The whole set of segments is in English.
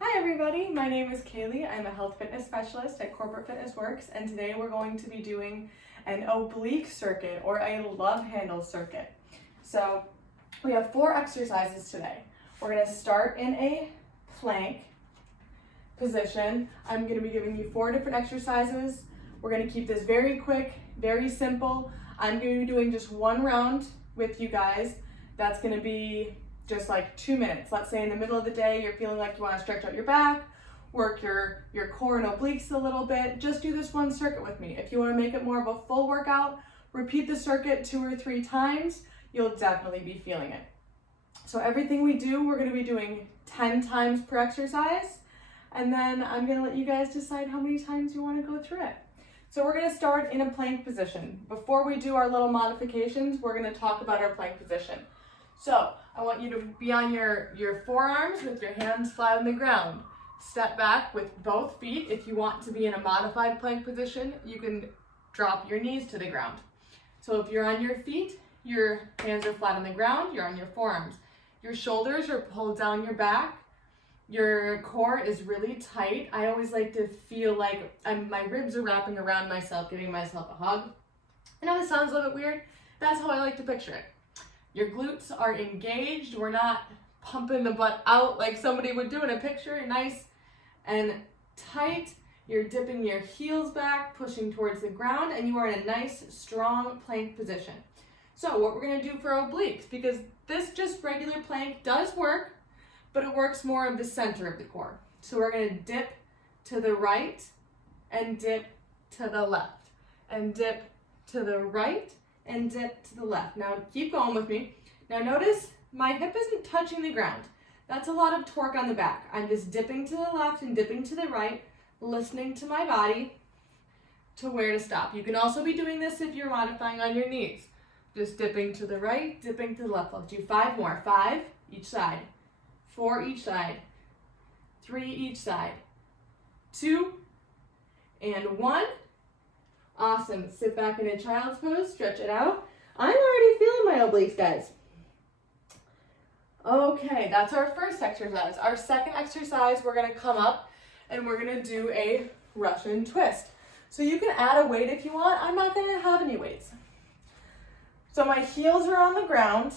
Hi everybody, my name is Kaylee. I'm a health fitness specialist at Corporate Fitness Works, and today we're going to be doing an oblique circuit or a love handle circuit. So we have 4 exercises today. We're going to start in a plank position. I'm going to be giving you 4 different exercises. We're going to keep this very quick, very simple. I'm going to be doing just 1 round with you guys. That's going to be just like 2 minutes. Let's say in the middle of the day, you're feeling like you want to stretch out your back, work your core and obliques a little bit. Just do this 1 circuit with me. If you want to make it more of a full workout, repeat the circuit 2 or 3 times. You'll definitely be feeling it. So everything we do, we're going to be doing 10 times per exercise. And then I'm going to let you guys decide how many times you want to go through it. So we're going to start in a plank position. Before we do our little modifications, we're going to talk about our plank position. So I want you to be on your forearms with your hands flat on the ground. Step back with both feet. If you want to be in a modified plank position, you can drop your knees to the ground. So if you're on your feet, your hands are flat on the ground, you're on your forearms. Your shoulders are pulled down your back. Your core is really tight. I always like to feel like my ribs are wrapping around myself, giving myself a hug. I know this sounds a little bit weird. That's how I like to picture it. Your glutes are engaged. We're not pumping the butt out like somebody would do in a picture. Nice and tight. You're dipping your heels back, pushing towards the ground, and you are in a nice, strong plank position. So what we're going to do for obliques, because this just regular plank does work, but it works more of the center of the core. So we're going to dip to the right and dip to the left, and dip to the right and dip to the left. Now keep going with me. Now notice my hip isn't touching the ground. That's a lot of torque on the back. I'm just dipping to the left and dipping to the right, listening to my body to where to stop. You can also be doing this if you're modifying on your knees. Just dipping to the right, dipping to the left. Let's do 5 more. 5 each side, 4 each side, 3 each side, 2 and 1. Awesome. Sit back in a child's pose, stretch it out. I'm already feeling my obliques, guys. Okay, that's our first exercise. Our second exercise, we're going to come up and we're going to do a Russian twist. So you can add a weight if you want. I'm not going to have any weights. So my heels are on the ground.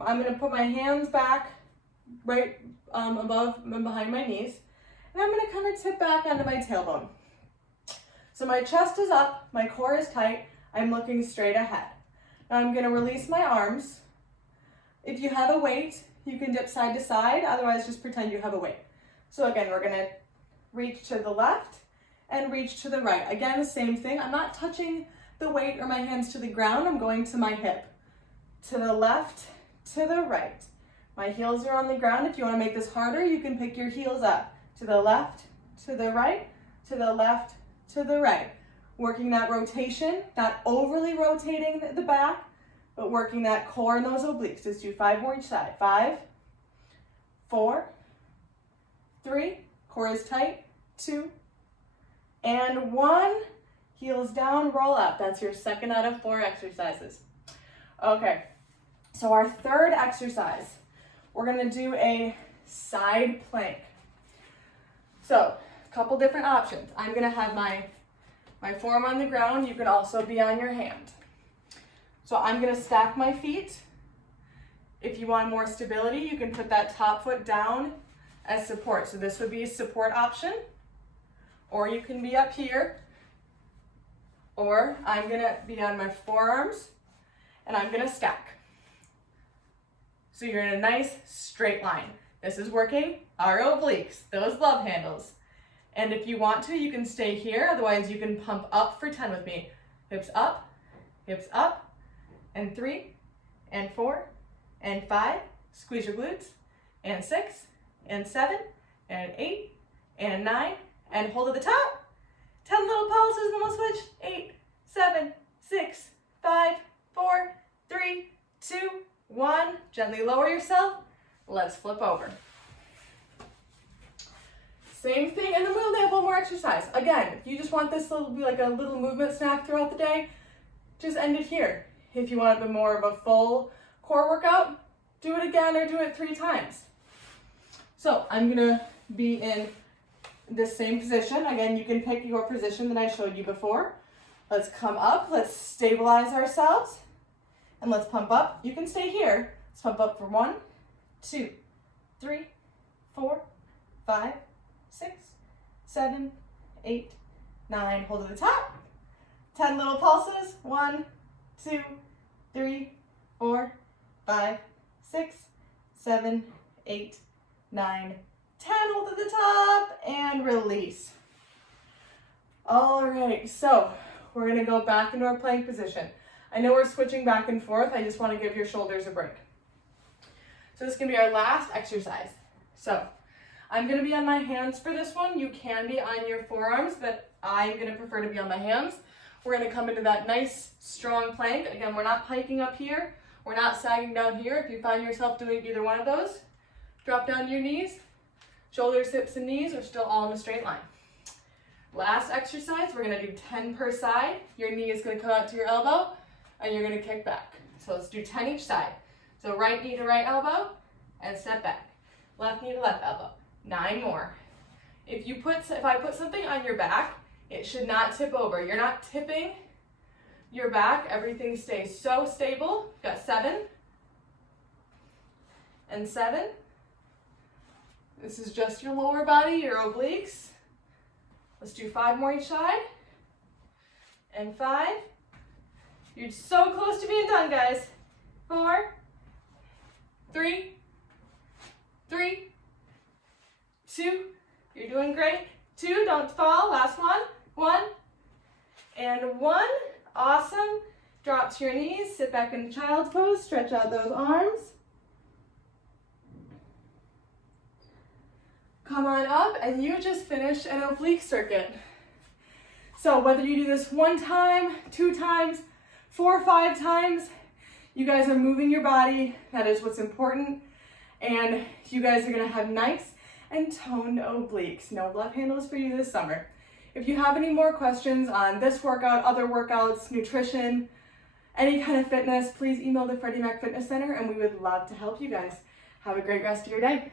I'm going to put my hands back right above and behind my knees. And I'm going to kind of tip back onto my tailbone. So my chest is up, my core is tight, I'm looking straight ahead. Now I'm going to release my arms. If you have a weight, you can dip side to side, otherwise just pretend you have a weight. So again, we're going to reach to the left and reach to the right. Again, the same thing. I'm not touching the weight or my hands to the ground, I'm going to my hip. To the left, to the right. My heels are on the ground. If you want to make this harder, you can pick your heels up. To the left, to the right, to the left, to the right. Working that rotation, not overly rotating the back, but working that core and those obliques. Just do 5 more each side. 5, 4, 3, core is tight, 2, and 1. Heels down, roll up. That's your second out of 4 exercises. Okay, so our third exercise, we're gonna do a side plank. So, a couple different options. I'm gonna have my forearm on the ground. You can also be on your hand. So I'm gonna stack my feet. If you want more stability, you can put that top foot down as support. So this would be a support option, or you can be up here, or I'm gonna be on my forearms and I'm gonna stack. So you're in a nice straight line. This is working our obliques, those love handles. And if you want to, you can stay here. Otherwise, you can pump up for 10 with me. Hips up, and 3, and 4, and 5. Squeeze your glutes, and 6, and 7, and 8, and 9, and hold at the top. 10 little pulses, and then we'll switch. 8, 7, 6, 5, 4, 3, 2, 1. Gently lower yourself. Let's flip over. Same thing, and then we'll have one more exercise. Again, if you just want this to be like a little movement snack throughout the day, just end it here. If you want a bit more of a full core workout, do it again or do it 3 times. So I'm gonna be in this same position. Again, you can pick your position that I showed you before. Let's come up, let's stabilize ourselves, and let's pump up. You can stay here. Let's pump up for 1, 2, 3, 4, 5, 6, 7, 8, 9. Hold at the top. 10 little pulses. 1, 2, 3, 4, 5, 6, 7, 8, 9, 10. Hold at the top and release. All right, so we're gonna go back into our plank position. I know we're switching back and forth. I just want to give your shoulders a break. So this is gonna be our last exercise. So I'm gonna be on my hands for this one. You can be on your forearms, but I'm gonna prefer to be on my hands. We're gonna come into that nice, strong plank. Again, we're not hiking up here. We're not sagging down here. If you find yourself doing either one of those, drop down to your knees. Shoulders, hips, and knees are still all in a straight line. Last exercise, we're gonna do 10 per side. Your knee is gonna come out to your elbow, and you're gonna kick back. So let's do 10 each side. So right knee to right elbow, and step back. Left knee to left elbow. 9 more. If I put something on your back, it should not tip over. You're not tipping your back. Everything stays so stable. Got 7. And 7. This is just your lower body, your obliques. Let's do 5 more each side. And 5. You're so close to being done, guys. 4, 3, 3, 2. You're doing great. 2, don't fall. Last one. 1, and 1. Awesome. Drop to your knees. Sit back in child's pose. Stretch out those arms. Come on up, and you just finished an oblique circuit. So whether you do this 1 time, 2 times, 4 or 5 times, you guys are moving your body. That is what's important. And you guys are gonna have nice and toned obliques. No love handles for you this summer. If you have any more questions on this workout, other workouts, nutrition, any kind of fitness, please email the Freddie Mac Fitness Center and we would love to help you guys. Have a great rest of your day.